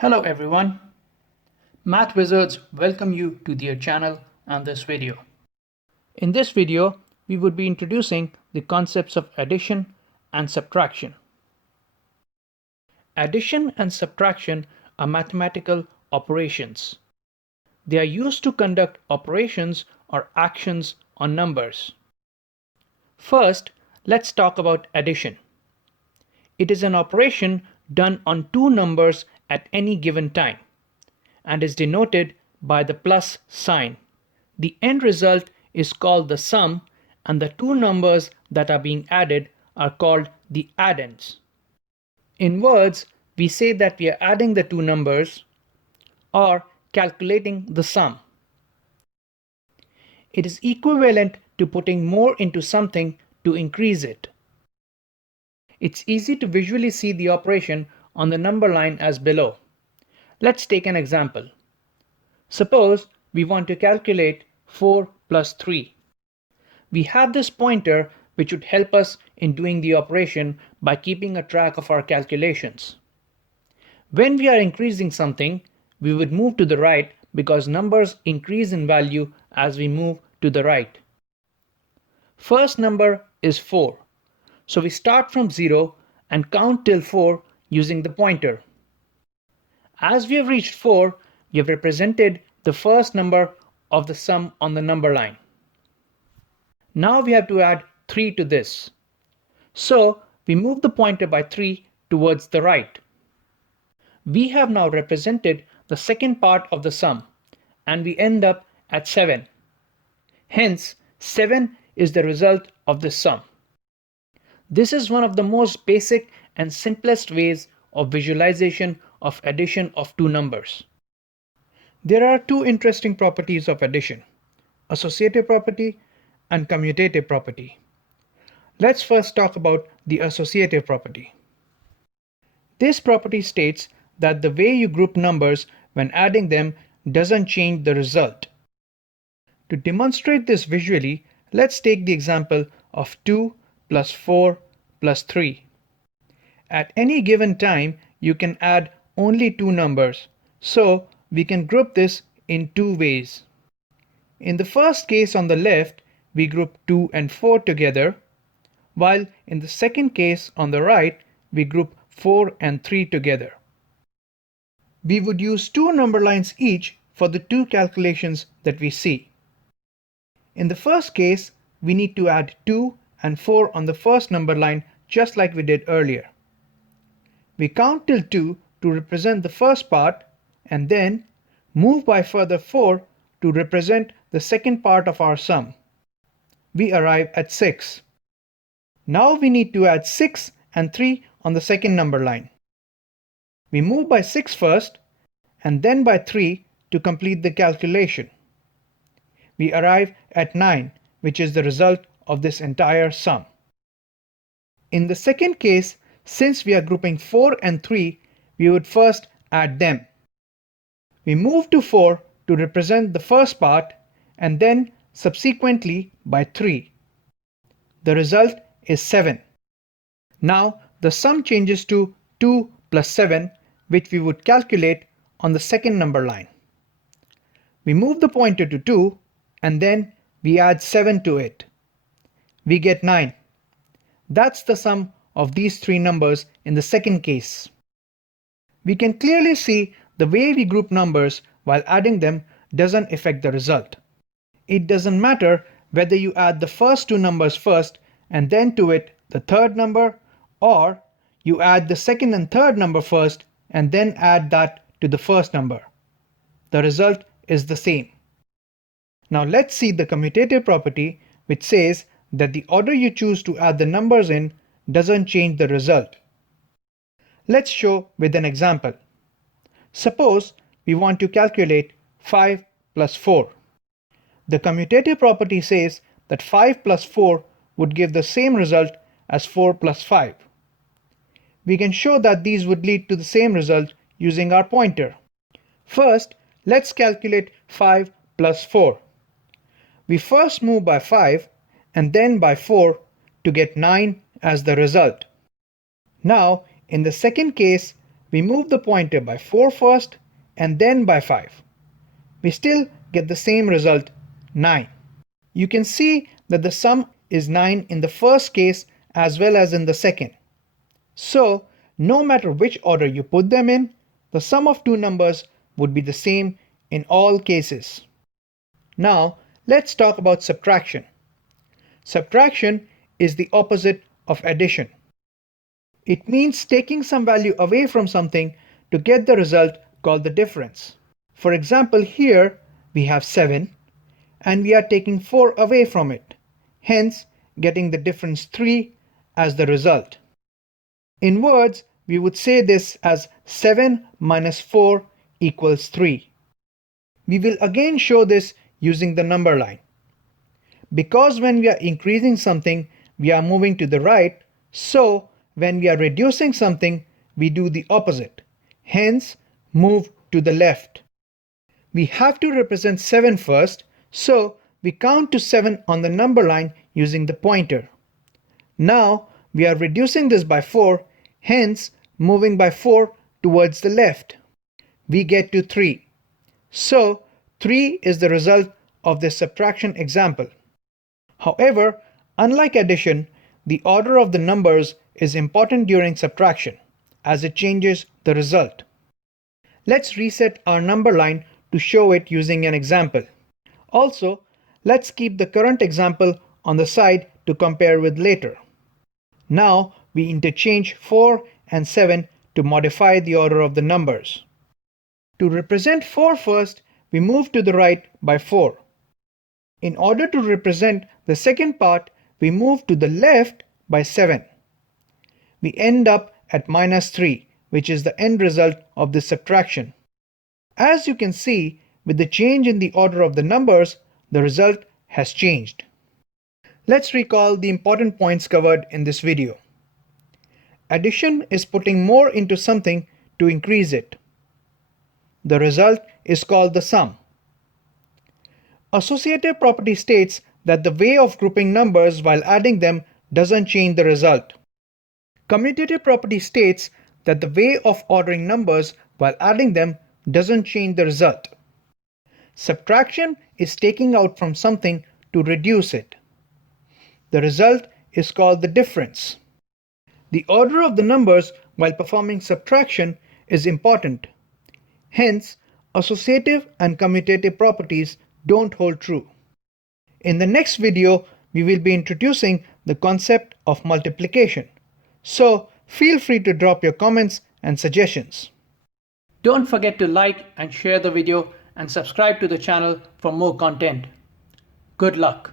Hello everyone. Math Wizards welcome you to their channel and this video. In this video, we would be introducing the concepts of addition and subtraction. Addition and subtraction are mathematical operations. They are used to conduct operations or actions on numbers. First, let's talk about addition. It is an operation done on two numbers at any given time and is denoted by the plus sign. The end result is called the sum, and the two numbers that are being added are called the addends. In words, we say that we are adding the two numbers or calculating the sum. It is equivalent to putting more into something to increase it. It's easy to visually see the operation on the number line as below. Let's take an example. Suppose we want to calculate 4 plus 3. We have this pointer which would help us in doing the operation by keeping a track of our calculations. When we are increasing something, we would move to the right because numbers increase in value as we move to the right. First number is 4. So we start from 0 and count till 4 using the pointer. As we have reached 4, we have represented the first number of the sum on the number line. Now we have to add 3 to this. So we move the pointer by 3 towards the right. We have now represented the second part of the sum, and we end up at 7. Hence, 7 is the result of this sum. This is one of the most basic and simplest ways of visualization of addition of two numbers. There are two interesting properties of addition: associative property and commutative property. Let's first talk about the associative property. This property states that the way you group numbers when adding them doesn't change the result. To demonstrate this visually, let's take the example of 2 plus 4 plus 3. At any given time, you can add only two numbers, so we can group this in two ways. In the first case on the left, we group 2 and 4 together, while in the second case on the right, we group 4 and 3 together. We would use two number lines each for the two calculations that we see. In the first case, we need to add 2 and 4 on the first number line just like we did earlier. We count till 2 to represent the first part and then move by further 4 to represent the second part of our sum. We arrive at 6. Now we need to add 6 and 3 on the second number line. We move by 6 first and then by 3 to complete the calculation. We arrive at 9, which is the result of this entire sum. In the second case, since we are grouping 4 and 3, we would first add them. We move to 4 to represent the first part and then subsequently by 3. The result is 7. Now the sum changes to 2 plus 7, which we would calculate on the second number line. We move the pointer to 2 and then we add 7 to it. We get 9. That's the sum of these three numbers in the second case. We can clearly see the way we group numbers while adding them doesn't affect the result. It doesn't matter whether you add the first two numbers first and then to it the third number, or you add the second and third number first and then add that to the first number. The result is the same. Now let's see the commutative property, which says that the order you choose to add the numbers in doesn't change the result. Let's show with an example. Suppose we want to calculate 5 plus 4. The commutative property says that 5 plus 4 would give the same result as 4 plus 5. We can show that these would lead to the same result using our pointer. First, let's calculate 5 plus 4. We first move by 5 and then by 4 to get 9 as the result. Now, in the second case, we move the pointer by 4 first and then by 5. We still get the same result, 9. You can see that the sum is 9 in the first case as well as in the second. So, no matter which order you put them in, the sum of two numbers would be the same in all cases. Now, let's talk about subtraction. Subtraction is the opposite of addition. It means taking some value away from something to get the result called the difference. For example, here we have 7 and we are taking 4 away from it, hence getting the difference 3 as the result. In words, we would say this as 7 minus 4 equals 3. We will again show this using the number line. Because when we are increasing something, we are moving to the right, so when we are reducing something, we do the opposite, hence move to the left. We have to represent 7 first, so we count to 7 on the number line using the pointer. Now we are reducing this by 4, hence moving by 4 towards the left. We get to 3. So 3 is the result of this subtraction example. However, unlike addition, the order of the numbers is important during subtraction, as it changes the result. Let's reset our number line to show it using an example. Also, let's keep the current example on the side to compare with later. Now we interchange 4 and 7 to modify the order of the numbers. To represent 4 first, we move to the right by 4. In order to represent the second part, we move to the left by 7. We end up at minus 3, which is the end result of this subtraction. As you can see, with the change in the order of the numbers, the result has changed. Let's recall the important points covered in this video. Addition is putting more into something to increase it. The result is called the sum. Associative property states that the way of grouping numbers while adding them doesn't change the result. Commutative property states that the way of ordering numbers while adding them doesn't change the result. Subtraction is taking out from something to reduce it. The result is called the difference. The order of the numbers while performing subtraction is important. Hence, associative and commutative properties don't hold true. In the next video, we will be introducing the concept of multiplication. So, feel free to drop your comments and suggestions. Don't forget to like and share the video and subscribe to the channel for more content. Good luck.